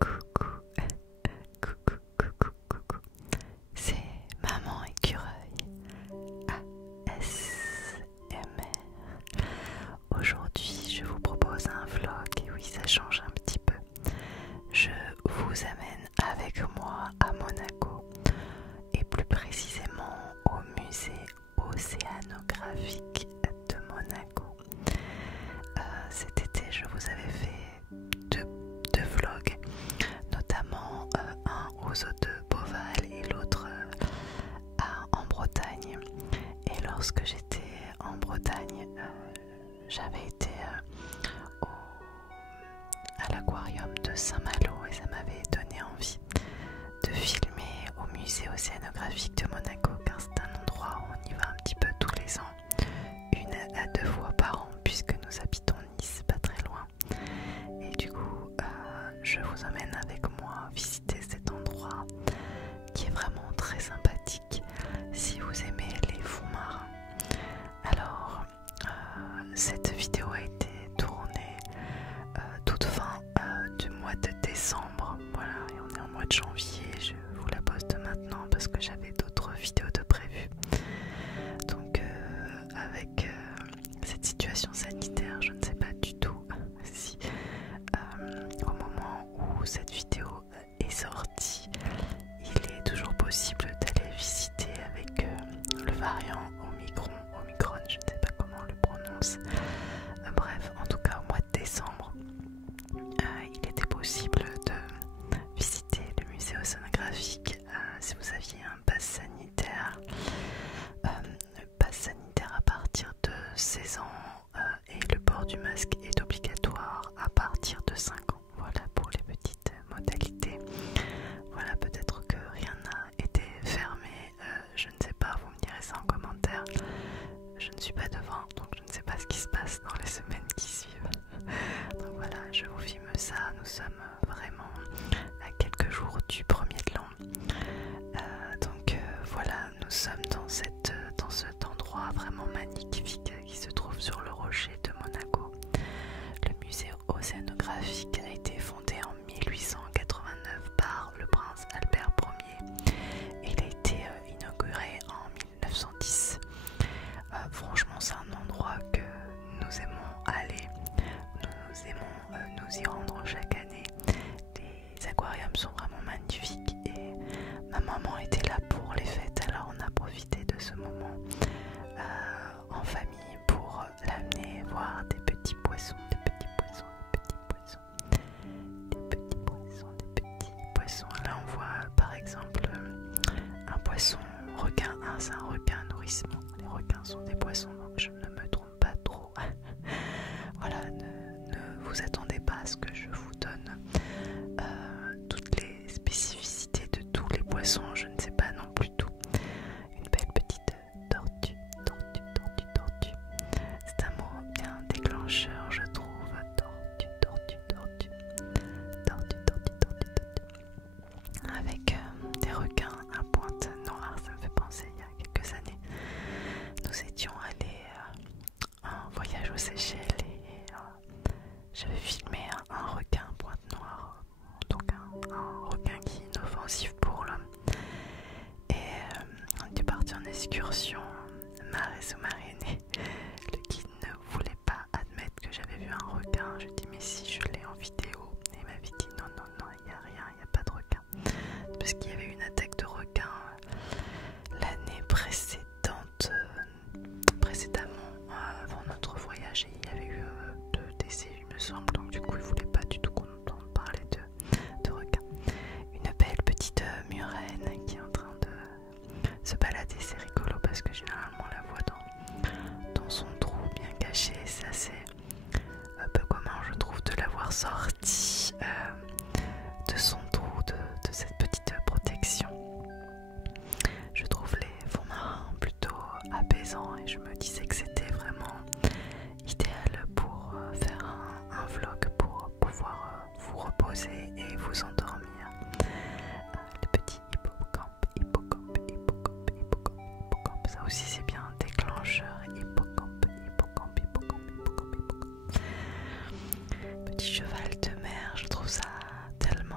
Coucou, coucou, coucou, coucou. C'est Maman Écureuil ASMR. Aujourd'hui, je vous propose un vlog et oui, ça change un petit peu. Je vous amène avec moi à Monaco et plus précisément au musée océanographique de Monaco. Cet été, je vous avais fait deux vlogs, notamment un aux eaux de Beauval et l'autre en Bretagne. Et lorsque j'étais en Bretagne, j'avais été à l'aquarium de Saint-Malo et ça m'avait donné envie de filmer au musée océanographique de Monaco, car c'est un endroit où on y va un petit peu tous les ans, 1 à 2 fois par an, puisque nous habitons Nice, pas très loin. Et du coup, je vous emmène avec moi visiter cet endroit qui est vraiment très sympathique si vous aimez les fonds marins. Alors, cette vidéo a été tournée toute fin du mois de décembre. Voilà, et on est en mois de janvier. Je vous la poste maintenant parce que j'avais d'autres vidéos de prévues. Donc, avec cette situation sanitaire, je ne sais pas du tout si au moment où cette vidéo est sortie, il est toujours possible d'aller visiter avec le variant Omicron, je ne sais pas comment on le prononce. Bref, en tout cas au mois de décembre, il était possible de visiter le musée océanographique si vous aviez un pass sanitaire. Le pass sanitaire à partir de 16 ans et le port du masque est obligatoire à partir de 5 ans. Voilà pour les petites modalités. Voilà, peut-être que rien n'a été fermé, je ne sais pas, vous me direz ça en commentaire. Je ne suis pas devant, donc je ne sais pas ce qui se passe dans les semaines qui suivent. Donc voilà, je vous filme ça, nous sommes vraiment à quelques jours du premier de l'an. Voilà, nous sommes dans cet endroit vraiment magnifique qui se trouve sur le rocher de Monaco. Le musée océanographique a été fondé en 1889 par le prince Albert Ier et il a été inauguré en 1910. Franchement, c'est un endroit que nous aimons aller, nous aimons nous y rendre chaque année. Les aquariums sont vraiment magnifiques et ma maman était là pour les fêtes, alors on a profité de ce moment en famille pour l'amener voir des petits poissons, des petits poissons, des petits poissons, des petits poissons, des petits poissons. Là on voit par exemple un poisson requin, c'est un requin nourrissement. Les requins sont des poissons, donc je ne me trompe pas trop. Voilà, ne vous attendez pas à ce que je vous donne toutes les spécificités de tous les poissons, je ne sais pas non plus tout. Une belle petite tortue. C'est un mot bien déclencheur, je trouve. Tortue. Avec des requins à pointe noire, ça me fait penser il y a quelques années. Nous étions allés en voyage aux Seychelles et j'avais filmé un requin à pointe noire, donc un requin qui est inoffensif pour l'homme. Et on était parti en excursion marée sous-marine et le guide ne voulait pas admettre que j'avais vu un requin. Je dis mais si, je l'ai en vidéo. Et il m'avait dit non, il n'y a rien, il n'y a pas de requin. Parce qu'il y avait eu une attaque de requin l'année précédemment avant notre voyage, et il y avait eu 2 décès il me semble, donc du coup il voulait pas du tout qu'on entende parler de requins. Une belle petite murène qui est en train de se balader, c'est rigolo parce que généralement on la voit dans son trou bien caché, c'est assez peu commun je trouve de l'avoir sortie de son trou, de cette petite protection. Je trouve les fonds marins plutôt apaisants et je me disais que c'était vraiment idéal pour faire un vlog, pour pouvoir vous reposer et vous endormir. Le petit hippocampe, ça aussi c'est bien un déclencheur. Hippocampe. Petit cheval de mer, je trouve ça tellement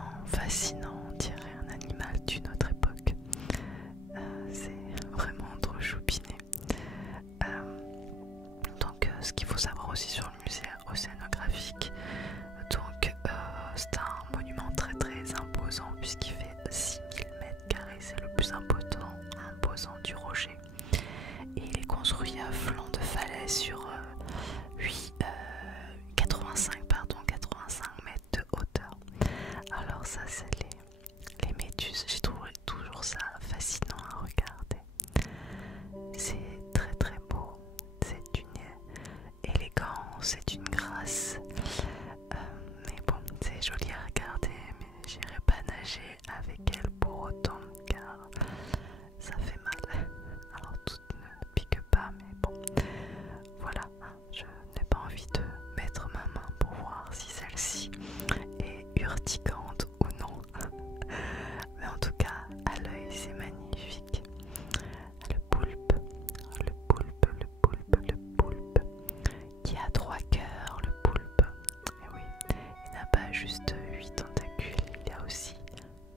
juste 8 tentacules, il y a aussi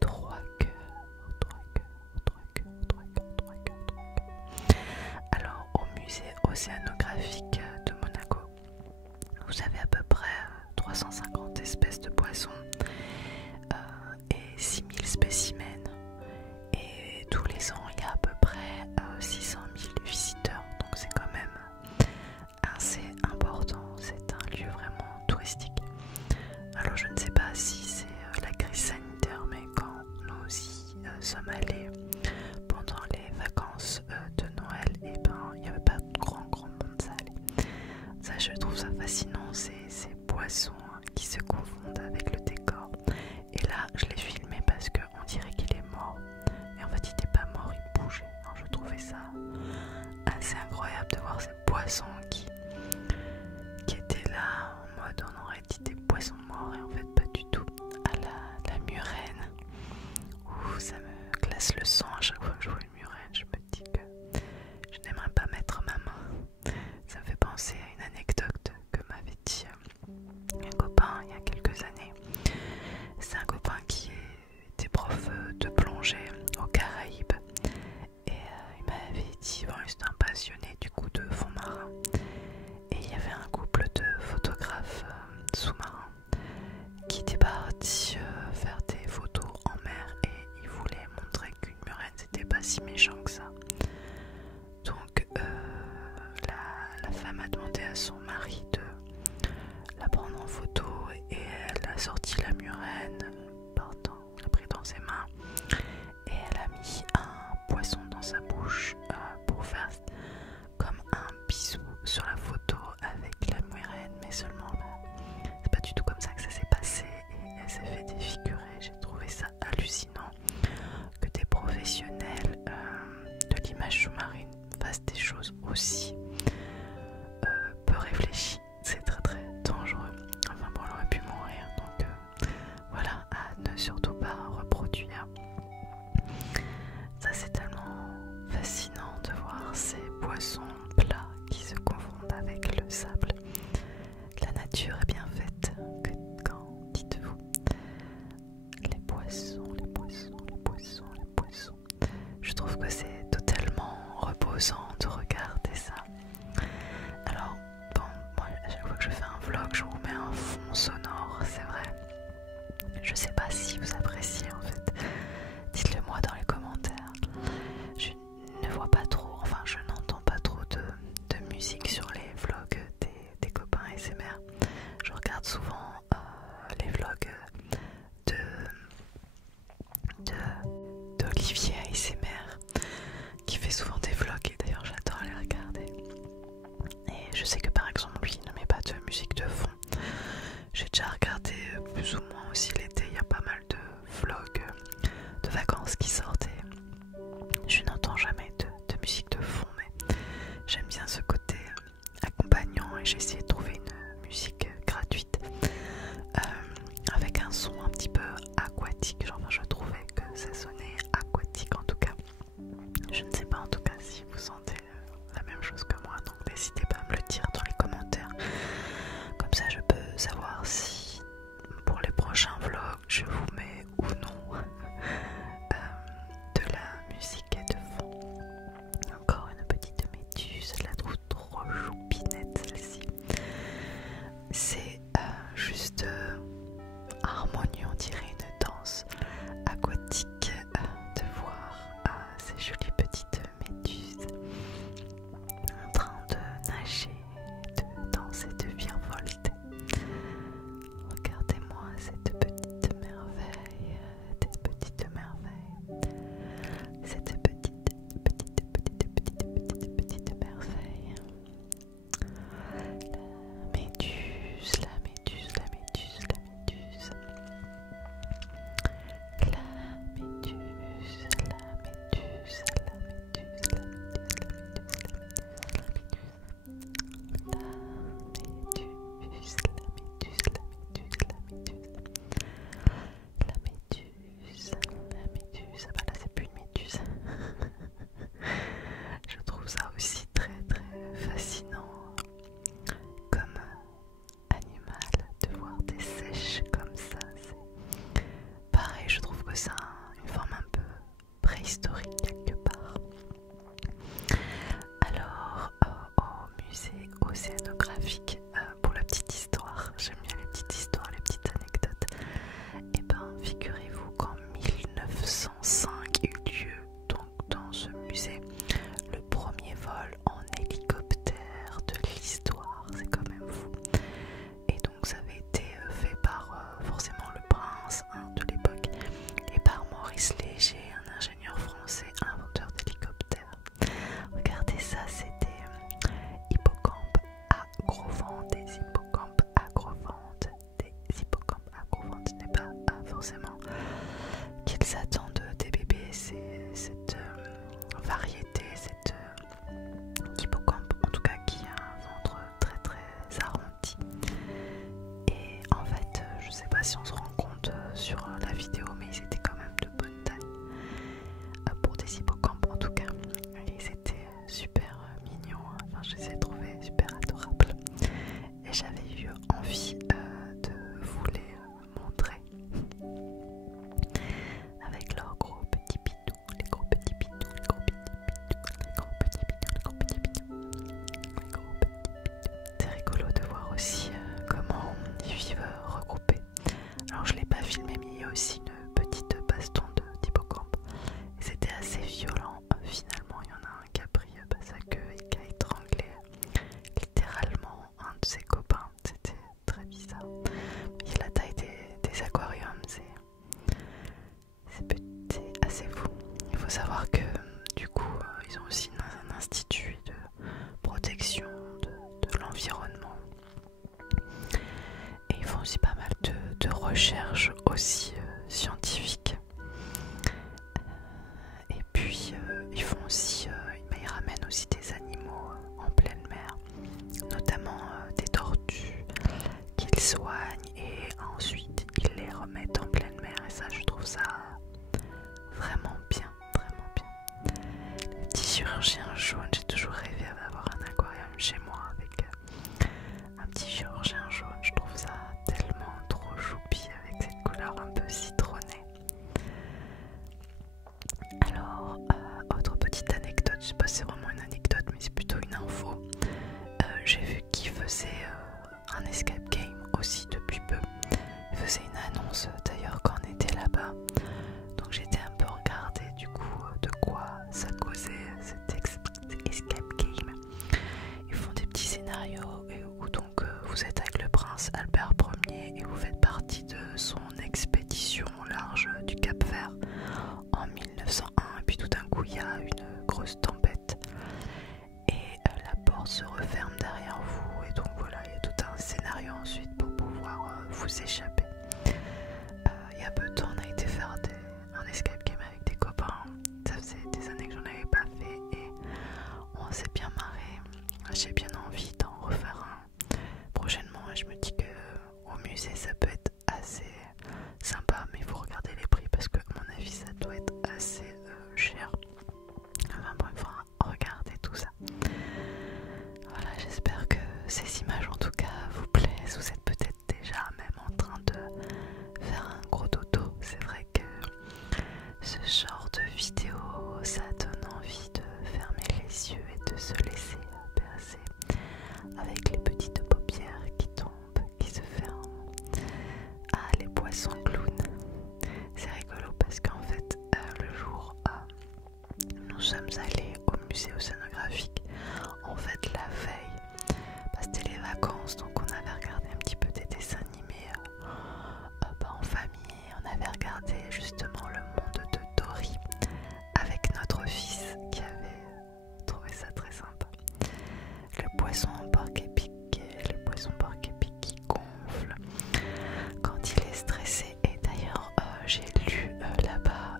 3 cœurs. Alors au musée océanographique de Monaco, vous avez à peu près 350 espèces de poissons et 6000 spécimens. Et tous les ans, il y a à peu près 600 000 visiteurs, donc c'est quand même assez important. C'est un lieu vraiment touristique. Alors je ne sais pas si c'est la crise sanitaire, mais quand nous y sommes allés pendant les vacances de Noël, et ben il n'y avait pas de grand monde ça allait. Ça, je trouve ça fascinant, ces poissons qui se confondent avec le décor. Et là je l'ai filmé parce qu'on dirait qu'il est mort, et en fait il n'était pas mort, il bougeait. Alors, je trouvais ça assez incroyable de voir ces poissons qui étaient là en mode on aurait dit des poissons morts, et en fait pas du tout. À la murène, ça me glace le sang à chaque fois que je vois une murène. Je me dis que je n'aimerais pas mettre ma main. Ça me fait penser à une anecdote que m'avait dit un copain il y a quelques années. C'est un copain qui était prof de plongée aux Caraïbes, et il m'avait dit, bon, c'était un passionné du coup de fond marin, et il y avait un couple de photographes sous-marins qui était parti faire des photos en mer, et il voulait montrer qu'une murène c'était pas si méchant que ça. Donc la femme a demandé à son mari de la prendre en photo, et elle a sorti la murène, l'a pris dans ses mains, et elle a mis un poisson dans sa bouche pour faire comme un bisou sur la photo avec la murène, mais seulement là, c'est pas du tout comme ça que ça s'est passé, et elle s'est fait défigurer. J'ai trouvé ça hallucinant que des professionnels de l'image sous-marine fassent des choses aussi peu réfléchies. C'est très très dangereux. Enfin bon, elle aurait pu mourir, donc voilà, à ne surtout pas reproduire. Ça, c'est tellement fascinant de voir ces poissons plats qui se confondent avec le sable. La nature est bien faite. Quand dites-vous, les poissons. Je trouve que c'est totalement reposant de regarder ça. Alors, bon, moi, à chaque fois que je fais un vlog, je vous mets un fond sonore, c'est vrai. Je sais pas si vous appréciez en fait. Dites-le moi dans les commentaires. Je ne vois pas trop, enfin je n'entends pas trop de musique sur les vlogs des copains ASMR. Je regarde souvent les vlogs d'Olivier ASMR, qui fait souvent des vlogs, et d'ailleurs j'adore les regarder. Et je sais que par exemple lui il ne met pas de musique de fond. J'ai déjà regardé plus ou moins aussi l'été, il y a pas mal de vlogs de vacances qui sortaient. Je n'entends jamais de musique de fond, mais j'aime bien ce côté accompagnant, et j'ai essayé de trouver une musique gratuite avec un son un petit peu aquatique. Genre, je trouvais que ça sonnait aquatique en tout cas. Je ne sais pas en tout cas si vous sentez la même chose que moi, donc n'hésitez pas à me le dire dans les commentaires. Comme ça je peux savoir si pour les prochains vlogs je vous mets ou non de la musique de fond. Encore une petite méduse, je la trouve trop choupinette celle-ci. C'est juste harmonieux, on dirait une danse aquatique de voir ces jolies petites méduses en train de nager, de danser, de virevolter. Regardez-moi cette petite merveille, cette petite merveille. La méduse. forcément qu'ils attendent des bébés. C'est cette variété, cette hippocampe en tout cas, qui a un ventre très très arrondi. Et en fait, je sais pas si on se rend compte sur la vidéo, mais ils étaient quand même de bonne taille pour des hippocampes en tout cas. Et ils étaient super mignons, enfin je les ai trouvés super adorables. Et j'avais eu envie de vous les montrer avec leurs gros petits pitous, les gros petits pitous, les gros petits pitous, les gros petits pitous, les gros petits pitous. C'est rigolo de voir aussi comment ils vivent regroupés. Alors je l'ai pas filmé, mais il y a aussi une petite baston d'hippocampe. Et c'était assez violent. Finalement, il y en a un qui a pris sa queue et qui a étranglé littéralement un de ses copains. C'était très bizarre. Et la taille des aquariums, c'est assez fou. Il faut savoir que du coup, ils ont aussi un institut de protection de l'environnement. Et ils font aussi pas mal de recherches aussi scientifiques. Et puis ils font aussi, ils ramènent aussi des animaux en pleine mer, notamment des tortues qu'ils soignent et ensuite ils les remettent en pleine mer. Et ça, je trouve ça vraiment bien, vraiment bien. Le petit chirurgien jaune, j'ai toujours rêvé d'avoir un aquarium chez moi avec un petit chirurgien jaune. Je trouve ça tellement trop choupi avec cette couleur un peu citronnée. Alors, autre petite anecdote, je sais pas si c'est vraiment une anecdote, mais c'est plutôt une info. J'ai vu qu'il faisait un escape game aussi depuis peu. Il faisait une annonce d'ailleurs quand on était là-bas. Donc j'étais un peu regardée du coup de quoi ça causait cet escape game. Ils font des petits scénarios où donc vous êtes avec le prince Albert Ier et vous faites partie de son expédition au large du Cap Vert en 1901. Et puis tout d'un coup il y a une grosse tempête et la porte se referme derrière vous. Et donc voilà, il y a tout un scénario ensuite pour pouvoir vous échapper. Il y a peu de temps on a été faire un escape game avec des copains. Ça faisait des années que j'en avais pas fait et on s'est bien marré. J'ai bien envie d'en refaire un prochainement et je me dis que au musée ça peut être assez sympa, mais il faut regarder les prix parce que à mon avis ça doit être assez cher. Enfin bon, il faudra regarder tout ça. Voilà, j'espère que ces images en tout cas vous plaisent. Vous êtes peut-être déjà même en train de faire un gros dodo. C'est vrai que ce genre de vidéo, ça donne envie de fermer les yeux et de se laisser bercer avec les petites paupières qui tombent, qui se ferment. Ah, les poissons clowns. C'est rigolo parce qu'en fait, le jour nous sommes allés au musée océanographique, en fait la veille, c'était les vacances, donc on avait regardé un petit peu des dessins animés en famille. On avait regardé justement le monde de Dory avec notre fils qui avait trouvé ça très sympa. Le poisson porc-épic qui gonfle quand il est stressé. Et d'ailleurs j'ai lu là-bas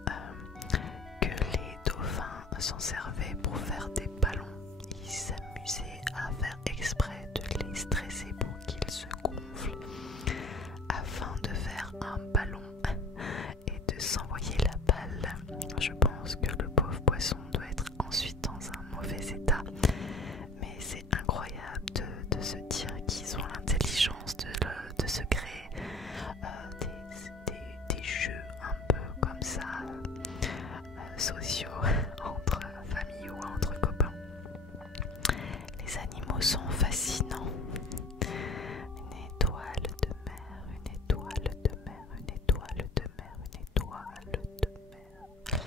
que les dauphins s'en servaient pour faire des ballons. Ils s'amusaient à faire exprès de les stresser pour qu'ils se gonflent afin de faire un ballon et de s'envoyer la balle. Je pense que le pauvre poisson doit être ensuite dans un mauvais état, mais c'est incroyable de se dire qu'ils ont l'intelligence de se créer des jeux un peu comme ça sociaux entre famille ou entre copains. Les animaux sont fascinants. Une étoile de mer, une étoile de mer, une étoile de mer, une étoile de mer.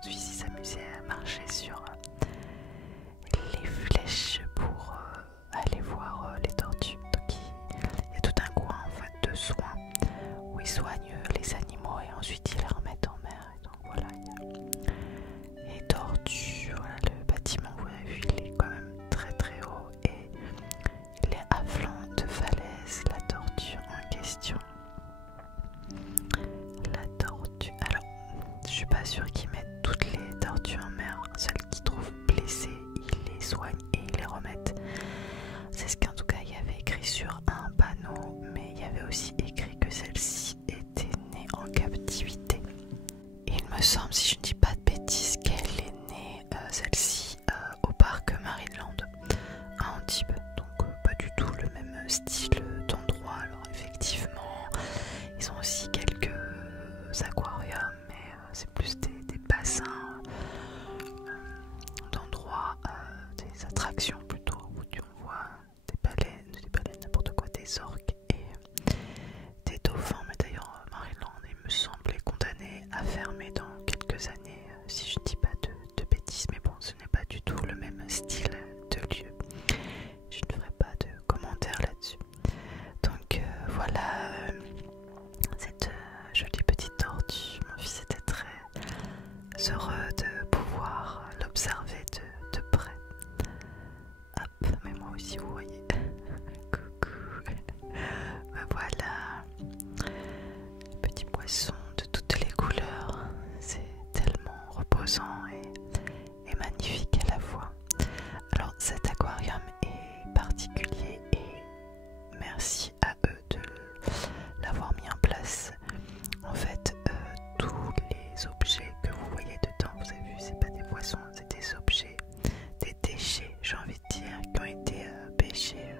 autres filles s'amusaient à marcher sur les flèches pour aller voir les tortues. Donc il y a tout un coin en fait de soins où ils soignent les animaux et ensuite ils les remettent en mer. Et donc voilà, il y a les tortues. Voilà, le bâtiment, vous avez vu, il est quand même très très haut et il est à flanc de falaise. La tortue en question. La tortue. Alors, je suis pas sûre qu'ils mettent toutes les tortues en mer. Celles qui trouvent blessées, ils les soignent et ils les remettent. C'est ce qu'en tout cas il y avait écrit sur un panneau, mais il y avait aussi écrit que celle-ci était née en captivité. Et il me semble, si je ne dis pas de bêtises, qu'elle est née, celle-ci, au parc Marineland à Antibes. Donc pas du tout le même style d'endroit. Alors effectivement, ils ont aussi quelques aquariums, mais c'est plus des bassins d'endroits, des attractions plutôt, où on voit des baleines, n'importe quoi, des orques et des dauphins. Mais d'ailleurs, Marineland, il me semble, est condamné à fermer dans quelques années, si je ne dis pas de bêtises. Mais bon, ce n'est pas du tout le même style de lieu. Je ne ferai pas de commentaires là-dessus. Donc voilà cette jolie petite tortue. Mon fils était très heureux de pouvoir l'observer de près. Hop, mais moi aussi vous voyez. Coucou. Ben voilà. Petits poissons de toutes les couleurs. C'est tellement reposant et magnifique à la fois. Alors cet aquarium est particulier et merci à eux de l'avoir mis en place. En fait, tous les objets que vous voyez dedans, vous avez vu, c'est pas des poissons, c'est des objets, des déchets, j'ai envie de dire, qui ont été pêchés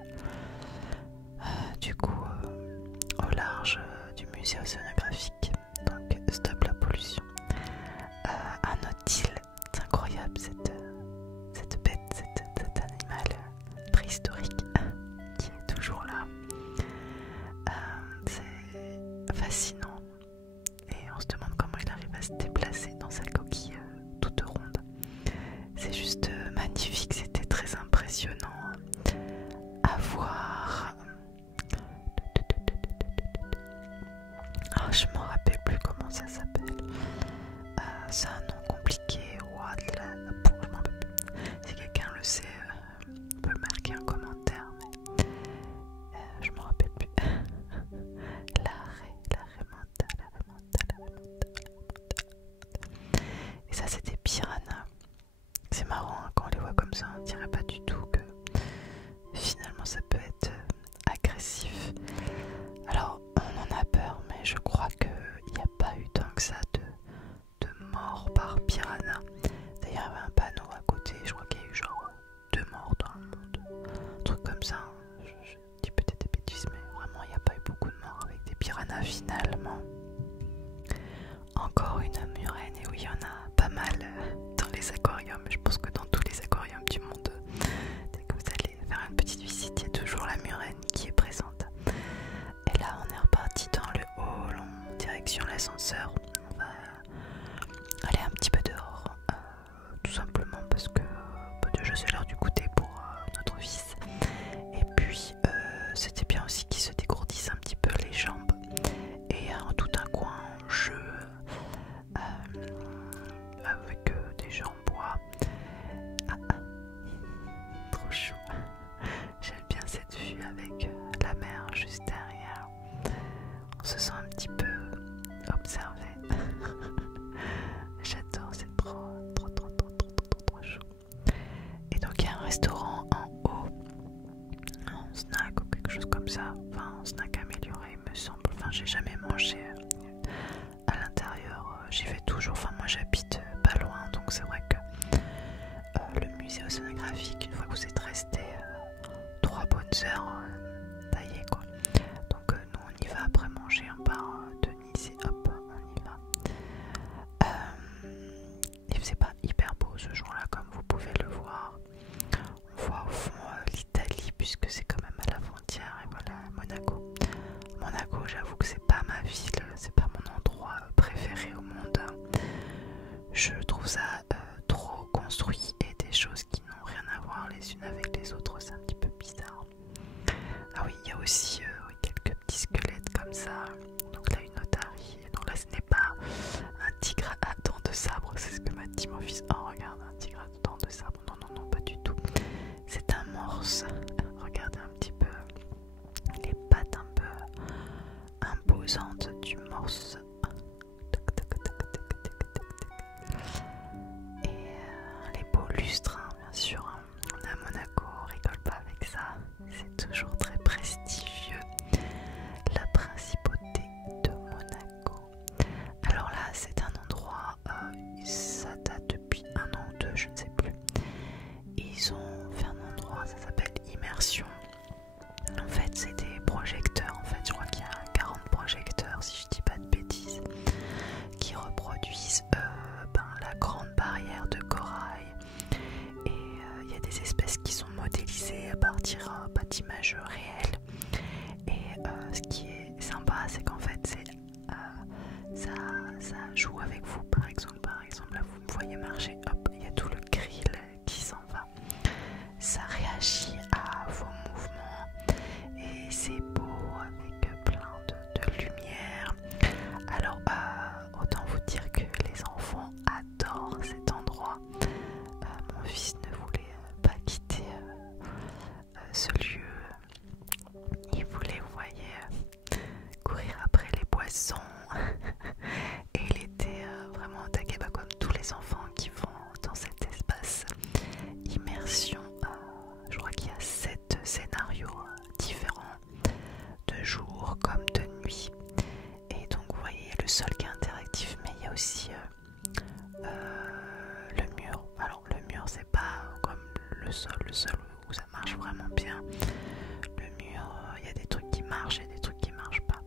du coup au large du musée océanographique. Donc stop la pollution. Un nautile, c'est incroyable cette bête, cet animal préhistorique qui est toujours là. C'est fascinant et on se demande comment il arrive à se déplacer dans sa coquille toute ronde. C'est juste magnifique, c'était très impressionnant à voir. Je m'en rappelle plus comment ça s'appelle. C'est un nom compliqué. Je m'en rappelle plus. Si quelqu'un le sait, peut le marquer en commentaire. Mais je m'en rappelle plus. L'arrêt mental. Et ça, c'est des piranhas. C'est marrant hein, quand on les voit comme ça, on dirait pas du tout que finalement ça peut être agressif. Alors on en a peur, mais je crois qu'il n'y a pas eu tant que ça de morts par piranha. D'ailleurs il y avait un panneau à côté, je crois qu'il y a eu genre 2 morts dans le monde, un truc comme ça. Je dis peut-être des bêtises, mais vraiment il n'y a pas eu beaucoup de morts avec des piranhas finalement. Encore une murène, et oui il y en a pas mal dans les aquariums. Je pense que dans tous les aquariums du monde, dès que vous allez faire une petite visite, il y a toujours la murène qui est présente. Et là on est reparti dans le hall en direction l'ascenseur. On va aller un petit peu dehors, tout simplement parce que déjà c'est l'heure du goûter pour notre fils. Et puis c'était bien aussi qu'il se dégourdisse un petit peu les jambes. Et en tout un coin jeu avec des gens en bois. Trop chou. J'aime bien cette vue avec la mer juste derrière. On se sent un petit peu observé. J'adore, c'est trop chou. Et donc il y a un restaurant en haut, un snack ou quelque chose comme ça. Enfin un snack amélioré il me semble. Enfin j'ai jamais mangé à l'intérieur, j'y vais toujours. Enfin moi j'habite pas loin, donc c'est vrai que le musée océanographique, une fois que vous êtes resté 3 bonnes heures, ça y est quoi. Donc nous on y va après manger, on part de Nice et hop on y va. Il faisait pas hyper beau ce jour-là comme vous pouvez le voir. On voit au fond l'Italie puisque c'est quand même à la frontière, et voilà Monaco. Monaco, j'avoue que c'est pas ma ville, c'est pas mon endroit préféré au monde. je trouve ça trop construit et des choses qui n'ont rien à voir les unes avec les autres, c'est un petit peu bizarre. Ah oui, il y a aussi oui, quelques petits squelettes comme ça. Donc là une otarie, donc là ce n'est pas un tigre à dents de sabre, c'est ce que m'a dit mon fils. Oh regarde, un tigre à dents de sabre, non non non pas du tout, c'est un morse. Regardez un petit peu les pattes un peu imposantes du morse. Et les beaux lustres, hein, bien sûr, hein. On est à Monaco, on rigole pas avec ça, c'est toujours très prestigieux, la principauté de Monaco. Alors là c'est un endroit, ça date depuis 1 an ou 2, je ne sais plus. Ils ont fait un endroit, ça s'appelle Immersion. En fait c'est des projecteurs, en fait je crois qu'il y a 40 projecteurs si je dis pas de bêtises, qui reproduisent la grande barrière de corail. Et il y a des espèces qui sont modélisées à partir d'images réelles. Et ce qui est sympa, c'est qu'en fait ça joue avec vous. Par exemple là vous me voyez marcher, hop, il y a tout le grill qui s'en va. Ça réagit à vos mouvements et c'est beau avec plein de lumière. Alors autant vous dire que les enfants adorent cet endroit. Mon fils ne voulait pas quitter ce lieu. Il voulait, vous voyez, courir après les poissons. Et il était vraiment au taquet, comme tous les enfants qui vont dans cet espace immersion. Je crois qu'il y a 7 scénarios différents, de jour comme de nuit. Et donc vous voyez le sol qui est interactif, mais il y a aussi le mur. Alors le mur c'est pas comme le sol où ça marche vraiment bien. Le mur, il y a des trucs qui marchent et des trucs qui marchent pas.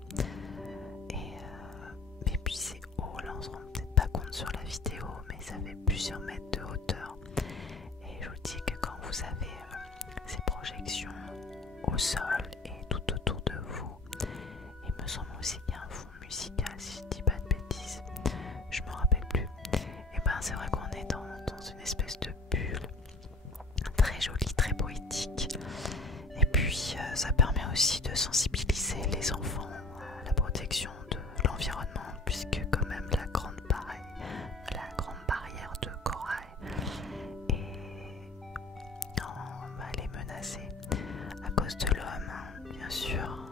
Et puis c'est haut, là on se rend peut-être pas compte sur la vidéo, mais ça fait plusieurs mètres de hauteur. Et je vous dis que quand vous avez ces projections au sol et tout autour de vous, il me semble aussi qu'il y a un fond musical, si je dis pas de bêtises, je me rappelle plus. Et ben c'est vrai qu'on est dans une espèce de bulle très jolie, très poétique. Et puis ça permet aussi de sensibiliser les enfants à la protection de l'environnement, puisque quand même la grande barrière de corail elle est menacée à cause de l'homme, hein, bien sûr.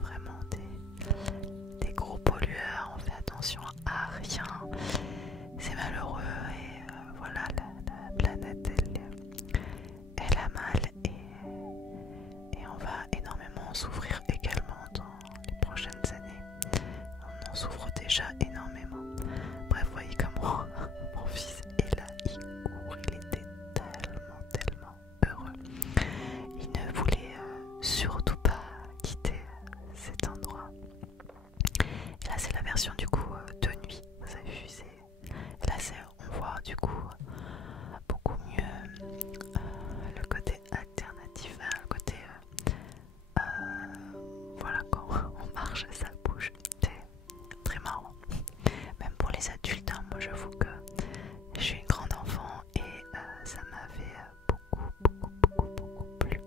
Vraiment des gros pollueurs, on fait attention à rien, c'est malheureux. Et voilà, la planète elle a mal et on va énormément souffrir également dans les prochaines années. On en souffre déjà énormément. Bref, vous voyez comment mon fils est là, il court, il était tellement heureux. Il ne voulait surtout pas quitter cet endroit. Et là c'est la version du coup de nuit, vous avez vu, là on voit du coup beaucoup mieux le côté alternatif, le côté voilà, quand on marche ça bouge, c'est très marrant. Même pour les adultes, hein, moi j'avoue que je suis une grande enfant et ça m'avait beaucoup plu.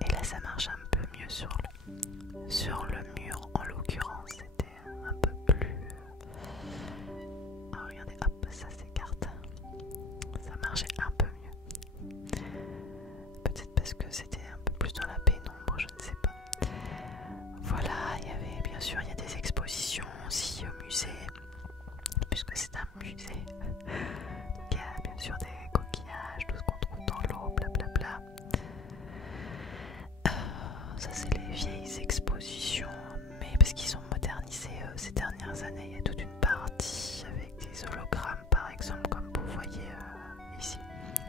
Et là ça marche un peu mieux sur le mur, en l'occurrence c'était un peu plus regardez, hop, ça s'écarte, ça marchait un peu mieux, peut-être parce que c'était un peu plus dans la pénombre, je ne sais pas. Voilà, il y avait bien sûr, il y a des expositions aussi au musée, puisque c'est un musée. Donc il y a bien sûr des coquillages, tout ce qu'on trouve dans l'eau, blablabla. Ça c'est les vieilles expositions, mais parce qu'ils ont modernisé ces dernières années, il y a toute une partie avec des hologrammes par exemple, comme vous voyez ici,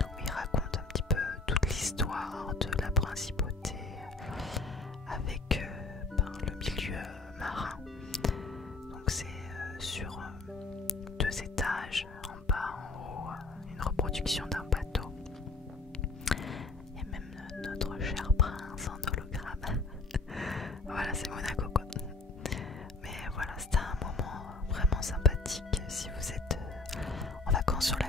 où ils racontent un petit peu toute l'histoire de la principauté avec le milieu marin. Donc c'est sur 2 étages, en bas, en haut, une reproduction volcan sur la